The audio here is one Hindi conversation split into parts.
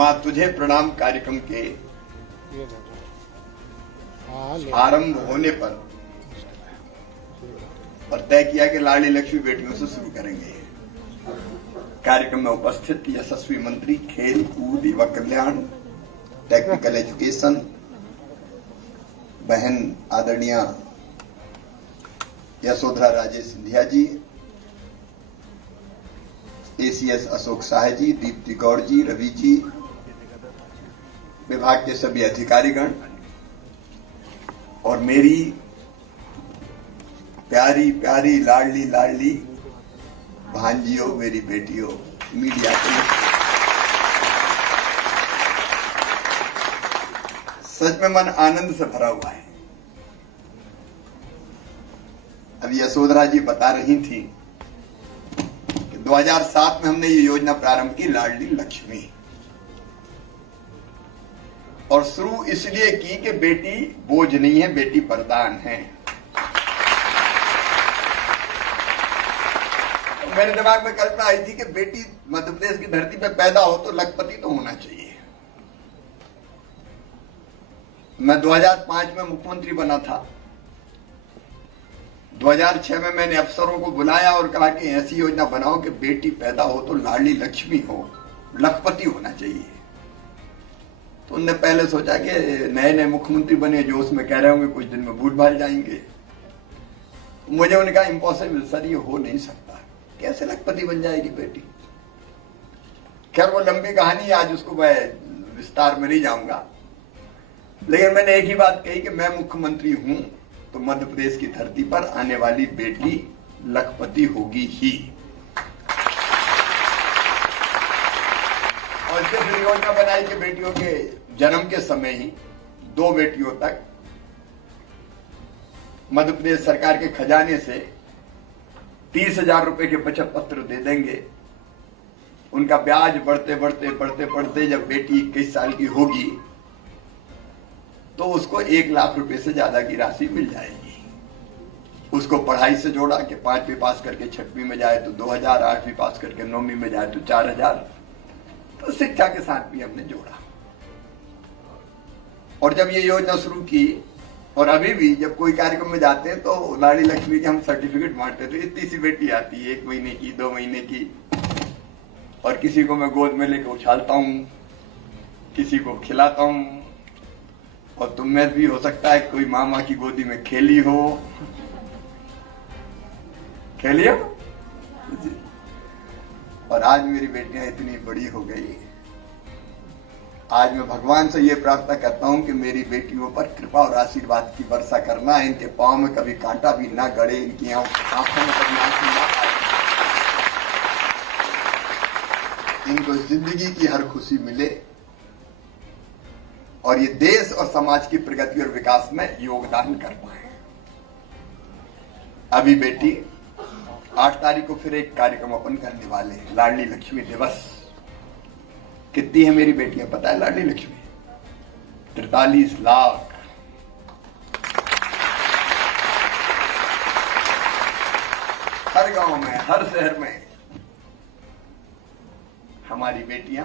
माँ तुझे प्रणाम कार्यक्रम के आरंभ होने पर और तय किया कि लाडली लक्ष्मी बेटियों से शुरू करेंगे। कार्यक्रम में उपस्थित यशस्वी मंत्री खेल कूद युवा कल्याण टेक्निकल एजुकेशन बहन आदरणीय यशोधरा राजे सिंधिया जी, एसीएस अशोक शाह जी, दीप्ति गौड़ जी, रवि जी, विभाग के सभी अधिकारीगण और मेरी प्यारी प्यारी लाडली लाडली भांजियों, मेरी बेटियों, मीडिया के सच में मन आनंद से भरा हुआ है। अभी यशोधरा जी बता रही थी कि 2007 में हमने ये योजना प्रारंभ की लाडली लक्ष्मी, और शुरू इसलिए की कि बेटी बोझ नहीं है, बेटी वरदान है। मेरे दिमाग में कल्पना आई थी कि बेटी मध्य प्रदेश की धरती पे पैदा हो तो लखपति तो होना चाहिए। मैं 2005 में मुख्यमंत्री बना था। 2006 में मैंने अफसरों को बुलाया और कहा कि ऐसी योजना बनाओ कि बेटी पैदा हो तो लाडली लक्ष्मी हो, लखपति होना चाहिए। तो उनने पहले सोचा कि नए नए मुख्यमंत्री बने जो उसमें कह रहे होंगे कुछ दिन में भूल भाल जाएंगे। मुझे उन्होंने कहा इम्पॉसिबल सर, ये हो नहीं सकता, कैसे लखपति बन जाएगी बेटी। खैर वो लंबी कहानी है, आज उसको मैं विस्तार में नहीं जाऊंगा, लेकिन मैंने एक ही बात कही कि मैं मुख्यमंत्री हूं तो मध्य प्रदेश की धरती पर आने वाली बेटी लखपति होगी ही। और फिर योजना बनाई कि बेटियों के जन्म के समय ही 2 बेटियों तक मध्य प्रदेश सरकार के खजाने से 30,000 रुपए के बचत पत्र दे देंगे। उनका ब्याज बढ़ते बढ़ते बढ़ते बढ़ते जब बेटी 21 साल की होगी तो उसको 1 लाख रुपए से ज्यादा की राशि मिल जाएगी। उसको पढ़ाई से जोड़ा कि 5वीं पास करके 6वीं में जाए तो 2,000, 8वीं पास करके 9वीं में जाए तो 4,000। तो शिक्षा के साथ भी हमने जोड़ा। और जब ये योजना शुरू की और अभी भी जब कोई कार्यक्रम में जाते हैं तो लाडली लक्ष्मी के हम सर्टिफिकेट बांटते थे। इतनी सी बेटी आती है, 1 महीने की, 2 महीने की, और किसी को मैं गोद में लेकर उछालता हूं, किसी को खिलाता हूं, और तुम में भी हो सकता है कोई मामा की गोदी में खेली हो, खेलिए। और आज मेरी बेटियां इतनी बड़ी हो गई। आज मैं भगवान से ये प्रार्थना करता हूं कि मेरी बेटियों पर कृपा और आशीर्वाद की वर्षा करना, इनके पांव में कभी कांटा भी ना गड़े, इनकी आंखों में कभी आंसू ना आए, इनको जिंदगी की हर खुशी मिले और ये देश और समाज की प्रगति और विकास में योगदान कर पाए। अभी बेटी 8 तारीख को फिर एक कार्यक्रम अपन करने वाले हैं, लाडली लक्ष्मी दिवस। कितनी है मेरी बेटियां पता है लाडली लक्ष्मी? 43 लाख। हर गांव में, हर शहर में हमारी बेटियां,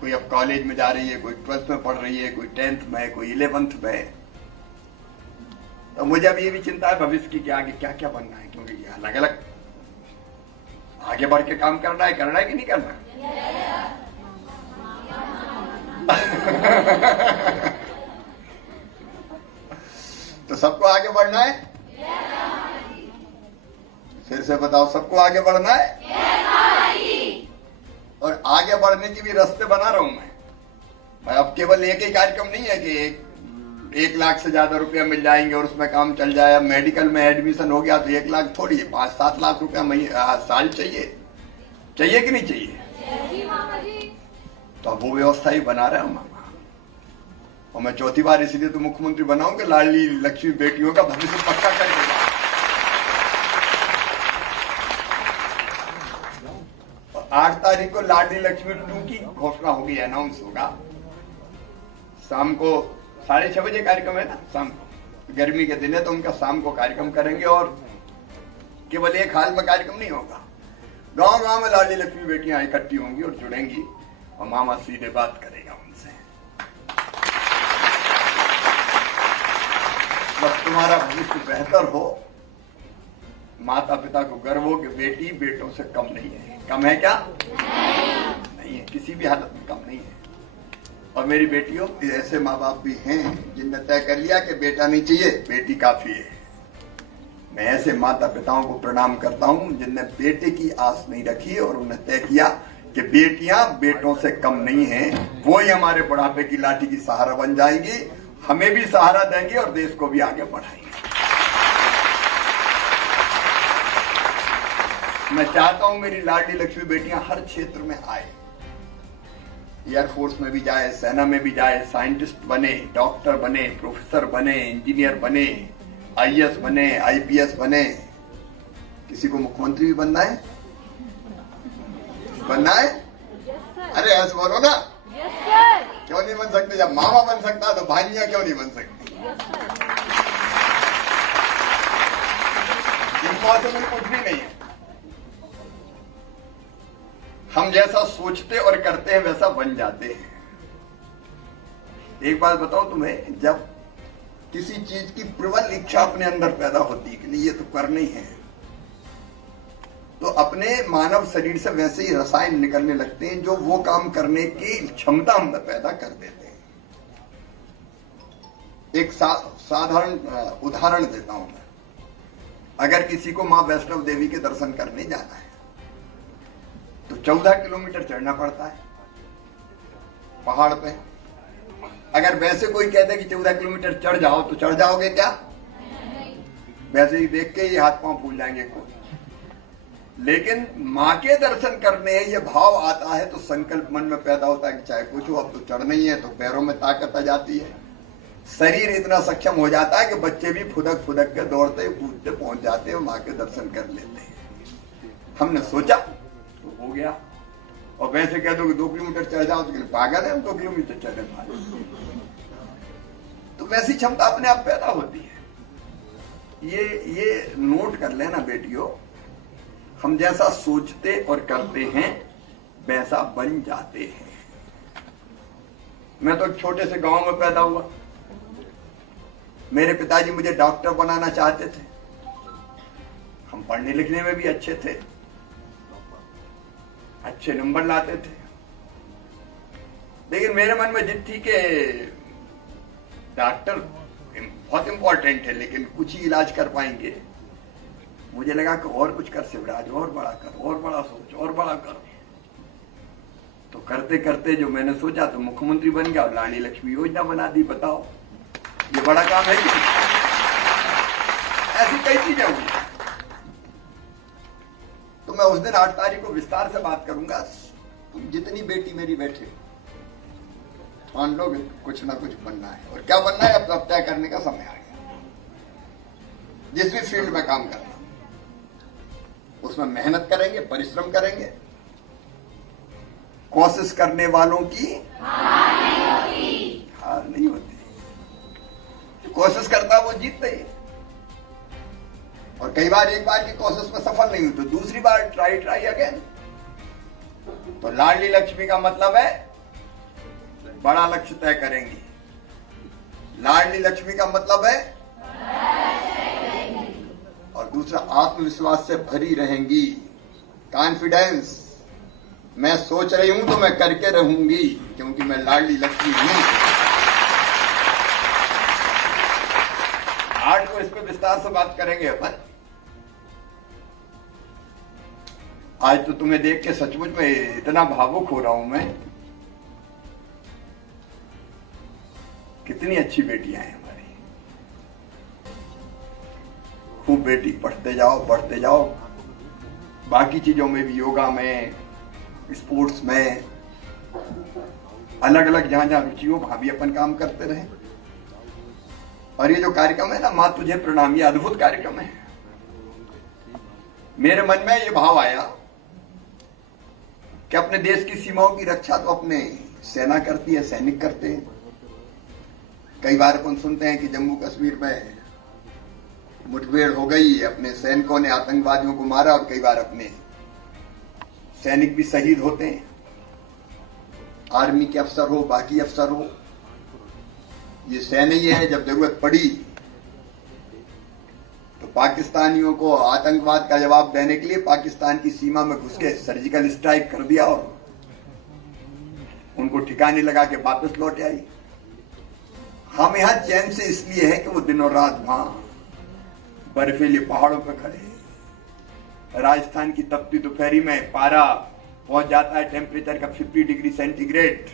कोई अब कॉलेज में जा रही है, कोई 12th में पढ़ रही है, कोई 10th में, कोई 11th में। तो मुझे अब ये भी चिंता है भविष्य की कि आगे क्या क्या बनना है, क्योंकि अलग अलग आगे बढ़ के काम करना है कि नहीं करना? तो सबको आगे बढ़ना है। फिर से बताओ, सबको आगे बढ़ना है। और आगे बढ़ने की भी रास्ते बना रहा हूं मैं। अब केवल एक ही कार्यक्रम नहीं है कि 1 लाख से ज्यादा रुपया मिल जाएंगे और उसमें काम चल जाए। अब मेडिकल में एडमिशन हो गया तो 1 लाख थोड़ी है, 5-7 लाख रुपया साल चाहिए कि नहीं चाहिए? तो अब वो व्यवस्था ही बना रहे हैं मामा। और मैं चौथी बार इसीलिए तो मुख्यमंत्री बनाऊं कि लाडली लक्ष्मी बेटियों का भविष्य पक्का कर देगा। 8 तारीख को लाडली लक्ष्मी 2 की घोषणा होगी, अनाउंस होगा। शाम को 6:30 बजे कार्यक्रम है ना, शाम को। गर्मी के दिन है तो उनका शाम को कार्यक्रम करेंगे। और केवल एक हाल में कार्यक्रम नहीं होगा, गांव गांव में लाडली लक्ष्मी बेटियां इकट्ठी होंगी और जुड़ेंगी और मामा सीधे बात करेगा उनसे। बस तुम्हारा भविष्य बेहतर हो, माता पिता को गर्व हो कि बेटी बेटों से कम नहीं है। कम है क्या? नहीं है, किसी भी हालत में कम नहीं है। और मेरी बेटियों, ऐसे माँ बाप भी हैं जिनने तय कर लिया कि बेटा नहीं चाहिए, बेटी काफी है। मैं ऐसे माता पिताओं को प्रणाम करता हूं जिनने बेटे की आस नहीं रखी और उन्हें तय किया कि बेटियां बेटों से कम नहीं हैं। वो ही हमारे बुढ़ापे की लाठी की सहारा बन जाएंगी, हमें भी सहारा देंगे और देश को भी आगे बढ़ाएंगे। मैं चाहता हूं मेरी लाडली लक्ष्मी बेटियां हर क्षेत्र में आए, एयरफोर्स में भी जाए, सेना में भी जाए, साइंटिस्ट बने, डॉक्टर बने, प्रोफेसर बने, इंजीनियर बने, आईएएस बने, आईपीएस बने। किसी को मुख्यमंत्री भी बनना है? बनना है? अरे ऐसे बोलो ना। क्यों नहीं बन सकते? जब मामा बन सकता तो भांजियां क्यों नहीं बन सकती? इम्पॉसिबल कुछ भी नहीं है। हम जैसा सोचते और करते हैं वैसा बन जाते हैं। एक बात बताओ तुम्हें, जब किसी चीज की प्रबल इच्छा अपने अंदर पैदा होती है कि नहीं ये तो करनी है, तो अपने मानव शरीर से वैसे ही रसायन निकलने लगते हैं जो वो काम करने की क्षमता हम में पैदा कर देते हैं। एक साधारण उदाहरण देता हूं मैं। अगर किसी को मां वैष्णव देवी के दर्शन करने जाना है तो 14 किलोमीटर चढ़ना पड़ता है पहाड़ पे। अगर वैसे कोई कहते कि 14 किलोमीटर चढ़ जाओ तो चढ़ जाओगे क्या? वैसे ही देख के ही हाथ पांव फूल जाएंगे कोई। लेकिन मां के दर्शन करने ये भाव आता है तो संकल्प मन में पैदा होता है कि चाहे कुछ हो, अब तो चढ़ नहीं है, तो पैरों में ताकत आ जाती है, शरीर इतना सक्षम हो जाता है कि बच्चे भी फुदक फुदक के दौड़ते कूदते पहुंच जाते हैं, मां के दर्शन कर लेते हैं। हमने सोचा तो हो गया। और वैसे कह दो कि 2 किलोमीटर चढ़ जाओ तो पागल है हम 2 किलोमीटर चढ़े पाए। तो वैसी क्षमता अपने आप पैदा होती है। ये नोट कर लेना बेटियों, हम जैसा सोचते और करते हैं वैसा बन जाते हैं। मैं तो एक छोटे से गांव में पैदा हुआ। मेरे पिताजी मुझे डॉक्टर बनाना चाहते थे। हम पढ़ने लिखने में भी अच्छे थे, अच्छे नंबर लाते थे, लेकिन मेरे मन में जिद थी कि डॉक्टर बहुत इंपॉर्टेंट है लेकिन कुछ ही इलाज कर पाएंगे। मुझे लगा कि और कुछ कर शिवराज, और बड़ा कर, और बड़ा सोच, और बड़ा कर। तो करते करते जो मैंने सोचा तो मुख्यमंत्री बन गया और लाडली लक्ष्मी योजना बना दी। बताओ ये बड़ा काम है कि? ऐसी कई चीजें हुई। तो मैं उस दिन 8 तारीख को विस्तार से बात करूंगा। तुम जितनी बेटी मेरी बैठे मान लो कुछ ना कुछ बनना है, और क्या बनना है अब तय करने का समय आ गया। जिस भी फील्ड में काम करना उसमें मेहनत करेंगे, परिश्रम करेंगे। कोशिश करने वालों की हार नहीं होती। जो कोशिश करता है वो जीतता ही। और कई बार एक बार की कोशिश में सफल नहीं हुई तो दूसरी बार ट्राई अगेन। तो लाडली लक्ष्मी का मतलब है बड़ा लक्ष्य तय करेंगी। लाडली लक्ष्मी का मतलब है और दूसरा आत्मविश्वास से भरी रहेंगी। कॉन्फिडेंस, मैं सोच रही हूं तो मैं करके रहूंगी क्योंकि मैं लाडली लक्ष्मी हूं। आज को इस पर विस्तार से बात करेंगे अपन। आज तो तुम्हें देख के सचमुच में इतना भावुक हो रहा हूं मैं। कितनी अच्छी बेटियां हैं हमारी। खूब बेटी पढ़ते जाओ, बढ़ते जाओ। बाकी चीजों में भी, योगा में, स्पोर्ट्स में, अलग अलग जहां जहां रुचि हो वहां भी अपन काम करते रहे। और ये जो कार्यक्रम है ना, मां तुझे प्रणाम, ये अद्भुत कार्यक्रम है। मेरे मन में ये भाव आया कि अपने देश की सीमाओं की रक्षा तो अपने सेना करती है, सैनिक करते हैं। कई बार अपन सुनते हैं कि जम्मू कश्मीर में मुठभेड़ हो गई, अपने सैनिकों ने आतंकवादियों को मारा, और कई बार अपने सैनिक भी शहीद होते हैं, आर्मी के अफसर हो, बाकी अफसर हो। ये सैन्य ही है, जब जरूरत पड़ी तो पाकिस्तानियों को आतंकवाद का जवाब देने के लिए पाकिस्तान की सीमा में घुस के सर्जिकल स्ट्राइक कर दिया और उनको ठिकाने लगा के वापस लौट आई। हम यहां चैन से इसलिए है कि वो दिनों रात वहां बर्फीले पहाड़ों पर खड़े हैं। राजस्थान की तपती दोपहरी में पारा पहुंच जाता है टेम्परेचर का 50 डिग्री सेंटीग्रेड,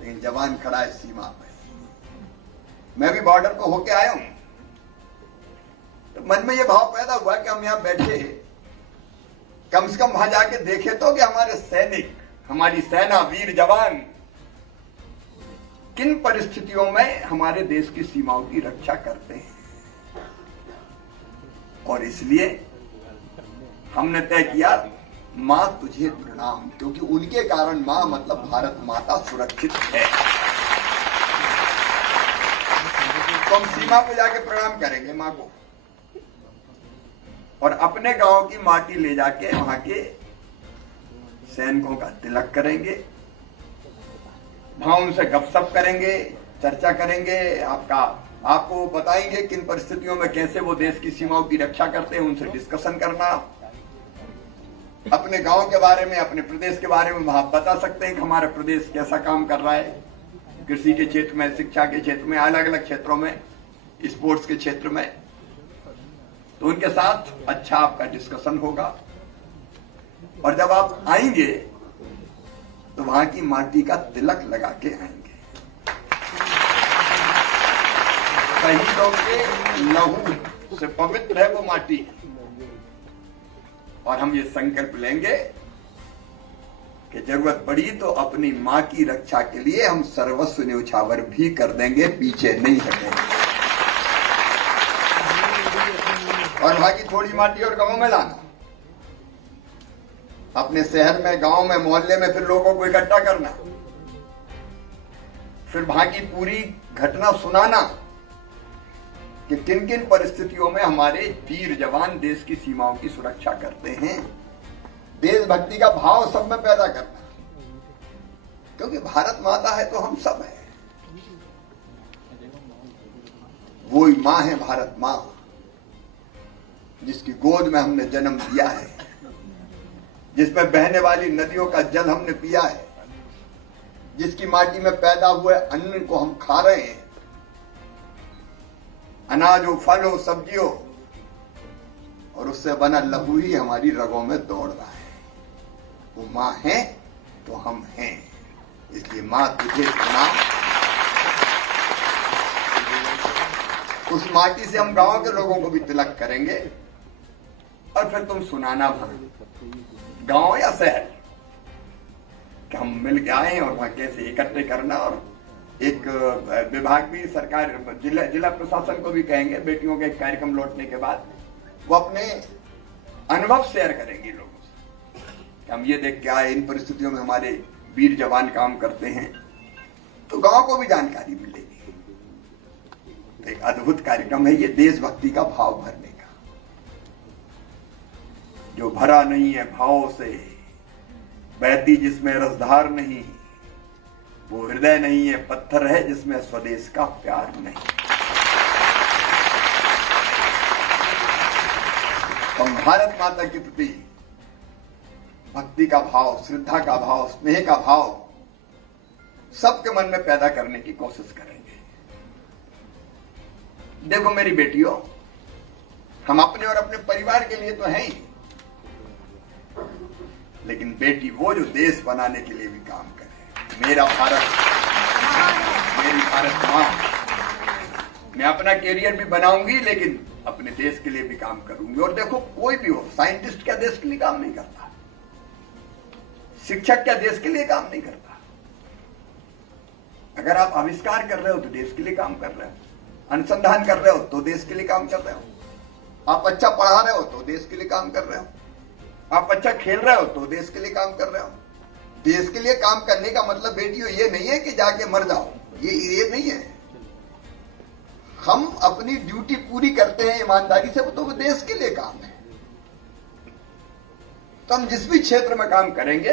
लेकिन जवान खड़ा है सीमा पे। मैं भी बॉर्डर को होके आया हूं, तो मन में ये भाव पैदा हुआ कि हम यहां बैठे कम से कम वहां जाके देखे तो कि हमारे सैनिक, हमारी सेना, वीर जवान किन परिस्थितियों में हमारे देश की सीमाओं की रक्षा करते हैं। और इसलिए हमने तय किया, मां तुझे प्रणाम, क्योंकि उनके कारण मां मतलब भारत माता सुरक्षित है। तो हम सीमा पे जाके प्रणाम करेंगे मां को और अपने गांव की माटी ले जाके वहां के सैनिकों का तिलक करेंगे, वहां उनसे गपशप करेंगे, चर्चा करेंगे, आपको बताएंगे किन परिस्थितियों में कैसे वो देश की सीमाओं की रक्षा करते हैं, उनसे डिस्कशन करना। अपने गांव के बारे में, अपने प्रदेश के बारे में वहां बता सकते हैं कि हमारा प्रदेश कैसा काम कर रहा है, कृषि के क्षेत्र में, शिक्षा के क्षेत्र में, अलग अलग क्षेत्रों में, स्पोर्ट्स के क्षेत्र में। तो उनके साथ अच्छा आपका डिस्कशन होगा और जब आप आएंगे तो वहां की माटी का तिलक लगा के आएंगे। शहीदों के लहू से पवित्र है वो माटी, और हम ये संकल्प लेंगे कि जरूरत पड़ी तो अपनी मां की रक्षा के लिए हम सर्वस्व न्यौछावर भी कर देंगे, पीछे नहीं हटेंगे। और वहां की थोड़ी माटी और गांव में लाना, अपने शहर में, गांव में, मोहल्ले में फिर लोगों को इकट्ठा करना, फिर वहां की पूरी घटना सुनाना कि किन किन परिस्थितियों में हमारे वीर जवान देश की सीमाओं की सुरक्षा करते हैं। देशभक्ति का भाव सब में पैदा करना, क्योंकि भारत माता है तो हम सब हैं। वो ही मां है, भारत मां, जिसकी गोद में हमने जन्म दिया है, जिसमें बहने वाली नदियों का जल हमने पिया है, जिसकी माटी में पैदा हुए अन्न को हम खा रहे हैं, अनाज हो, फल हो, सब्जी हो, और उससे बना लहू ही हमारी रगों में दौड़ रहा है। वो मां है तो हम हैं, इसलिए मां तुझे प्रणाम। उस माटी से हम गांव के लोगों को भी तिलक करेंगे और फिर तुम सुनाना गांव या शहर कि हम मिल के आए और वहां कैसे इकट्ठे करना। और एक विभाग भी, सरकार, जिला प्रशासन को भी कहेंगे, बेटियों के एक कार्यक्रम लौटने के बाद वो अपने अनुभव शेयर करेंगे लोगों से कि हम ये देख के आए, इन परिस्थितियों में हमारे वीर जवान काम करते हैं, तो गांव को भी जानकारी मिलेगी। तो एक अद्भुत कार्यक्रम है ये, देशभक्ति का भाव भरने का, जो भरा नहीं है भाव से, बहती जिसमें रसधार नहीं, वो हृदय नहीं है, पत्थर है जिसमें स्वदेश का प्यार नहीं। तो भारत माता के प्रति भक्ति का भाव, श्रद्धा का भाव, स्नेह का भाव सबके मन में पैदा करने की कोशिश करेंगे। देखो मेरी बेटियों, हम अपने और अपने परिवार के लिए तो हैं ही, लेकिन बेटी वो जो देश बनाने के लिए भी काम करे। मेरा भारत, मेरी भारत मां, मैं अपना कैरियर भी बनाऊंगी लेकिन अपने देश के लिए भी काम करूंगी। और देखो, कोई भी हो, साइंटिस्ट क्या देश के लिए काम नहीं करता, शिक्षक क्या देश के लिए काम नहीं करता। अगर आप आविष्कार कर रहे हो तो देश के लिए काम कर रहे हो, अनुसंधान कर रहे हो तो देश के लिए काम कर रहे हो, आप अच्छा पढ़ा रहे हो तो देश के लिए काम कर रहे हो, आप अच्छा खेल रहे हो तो देश के लिए काम कर रहे हो। देश के लिए काम करने का मतलब बेटियों ये नहीं है कि जाके मर जाओ, ये नहीं है। हम अपनी ड्यूटी पूरी करते हैं ईमानदारी से, वो तो देश के लिए काम है। तो हम जिस भी क्षेत्र में काम करेंगे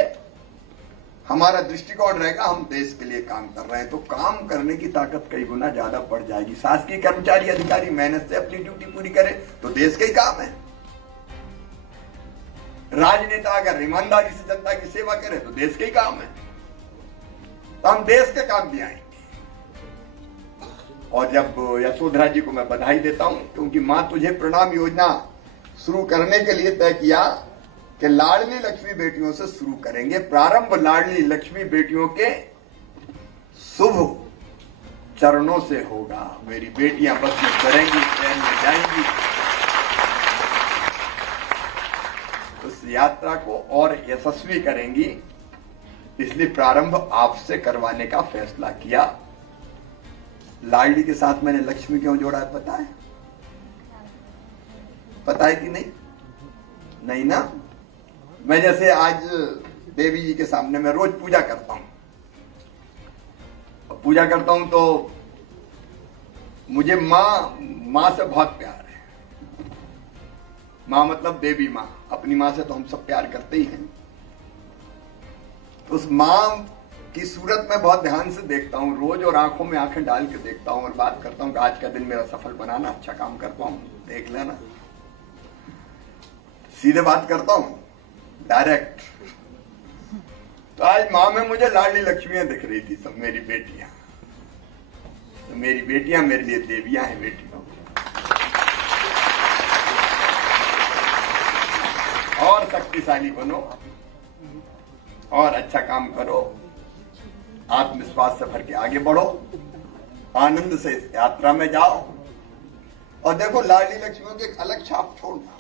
हमारा दृष्टिकोण रहेगा हम देश के लिए काम कर रहे हैं, तो काम करने की ताकत कई गुना ज्यादा बढ़ जाएगी। शासकीय कर्मचारी अधिकारी मेहनत से अपनी ड्यूटी पूरी करे तो देश का ही काम है। राजनेता अगर ईमानदारी से जनता की सेवा करे तो देश का ही काम है। तो हम देश के काम भी आएंगे। और जब यशोधरा जी को मैं बधाई देता हूं क्योंकि मां तुझे प्रणाम योजना शुरू करने के लिए तय किया कि लाडली लक्ष्मी बेटियों से शुरू करेंगे। प्रारंभ लाडली लक्ष्मी बेटियों के शुभ चरणों से होगा। मेरी बेटियां बस में चढ़ेंगी, ट्रेन में जाएंगी, उस यात्रा को और यशस्वी करेंगी। इसलिए प्रारंभ आपसे करवाने का फैसला किया। लाडली के साथ मैंने लक्ष्मी क्यों जोड़ा है पता है? पता है कि नहीं? नहीं ना। मैं जैसे आज देवी जी के सामने मैं रोज पूजा करता हूं, पूजा करता हूं तो मुझे मां से बहुत प्यार है। मां मतलब देवी मां, अपनी मां से तो हम सब प्यार करते ही हैं। तो उस मां की सूरत में बहुत ध्यान से देखता हूं रोज, और आंखों में आंखें डाल के देखता हूं और बात करता हूं कि आज का दिन मेरा सफल बनाना, अच्छा काम कर पाऊं, देख लेना। सीधे बात करता हूं, डायरेक्ट। तो आज मां में मुझे लाडली लक्ष्मियां दिख रही थी, सब मेरी बेटियां। तो मेरी बेटियां मेरे लिए देवियां हैं। बेटियों और शक्तिशाली बनो और अच्छा काम करो, आत्मविश्वास से भर के आगे बढ़ो, आनंद से इस यात्रा में जाओ। और देखो लाडली लक्ष्मियों की एक अलग छाप छोड़ना,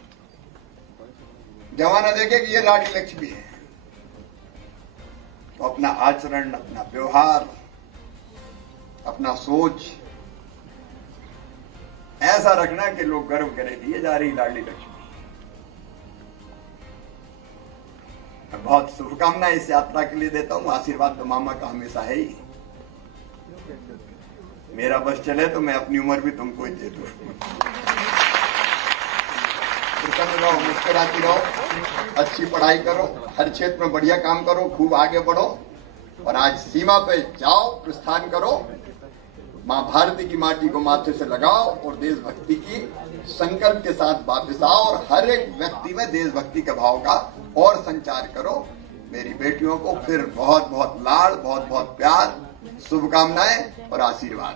जमाना देखे कि ये लाडली लक्ष्मी है। तो अपना आचरण, अपना व्यवहार, अपना सोच ऐसा रखना कि लोग गर्व करें कि ये जा रही लाडली लक्ष्मी। मैं बहुत शुभकामनाएं इस यात्रा के लिए देता हूं। आशीर्वाद तो मामा का हमेशा है ही। मेरा बस चले तो मैं अपनी उम्र भी तुमको ही दे दूं। प्रसन्न रहो, मुस्कुराती रहो, अच्छी पढ़ाई करो, हर क्षेत्र में बढ़िया काम करो, खूब आगे बढ़ो। और आज सीमा पे जाओ, प्रस्थान करो, मां भारती की माटी को माथे से लगाओ और देशभक्ति की संकल्प के साथ वापस आओ और हर एक व्यक्ति में देशभक्ति के भाव का और संचार करो। मेरी बेटियों को फिर बहुत बहुत लाड़, बहुत बहुत प्यार, शुभकामनाएं और आशीर्वाद।